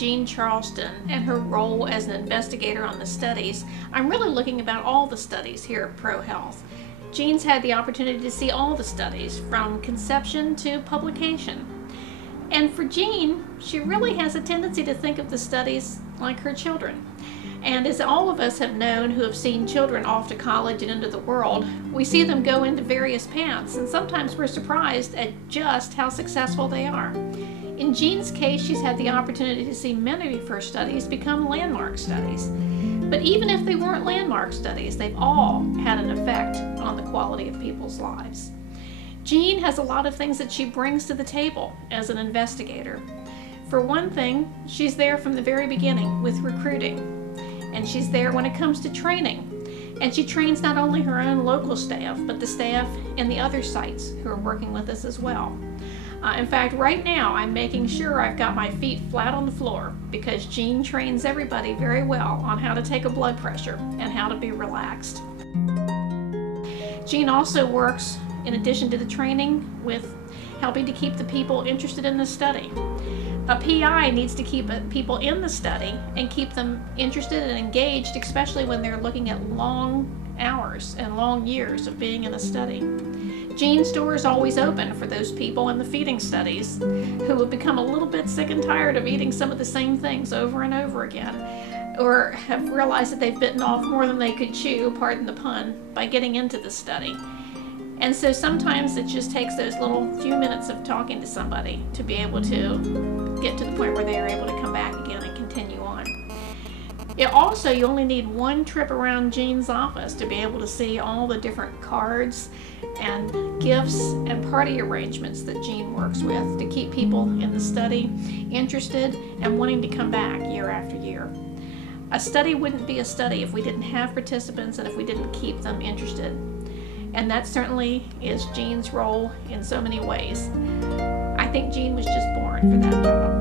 Jean Charleston and her role as an investigator on the studies, I'm really looking about all the studies here at ProHealth. Jean's had the opportunity to see all the studies, from conception to publication. And for Jean, she really has a tendency to think of the studies like her children. And as all of us have known who have seen children off to college and into the world, we see them go into various paths, and sometimes we're surprised at just how successful they are. In Jean's case, she's had the opportunity to see many of her studies become landmark studies. But even if they weren't landmark studies, they've all had an effect on the quality of people's lives. Jean has a lot of things that she brings to the table as an investigator. For one thing, she's there from the very beginning with recruiting, and she's there when it comes to training. And she trains not only her own local staff, but the staff in the other sites who are working with us as well. In fact, right now I'm making sure I've got my feet flat on the floor, because Jean trains everybody very well on how to take a blood pressure and how to be relaxed. Jean also works, in addition to the training, with helping to keep the people interested in the study. A PI needs to keep people in the study and keep them interested and engaged, especially when they're looking at long hours and long years of being in a study. Jean's door is always open for those people in the feeding studies who have become a little bit sick and tired of eating some of the same things over and over again, or have realized that they've bitten off more than they could chew, pardon the pun, by getting into the study. And so sometimes it just takes those little few minutes of talking to somebody to be able to get to the point where they are able to come back again and continue on. You only need one trip around Jean's office to be able to see all the different cards and gifts and party arrangements that Jean works with to keep people in the study interested and wanting to come back year after year. A study wouldn't be a study if we didn't have participants and if we didn't keep them interested. And that certainly is Jean's role in so many ways. I think Jean was just born for that job.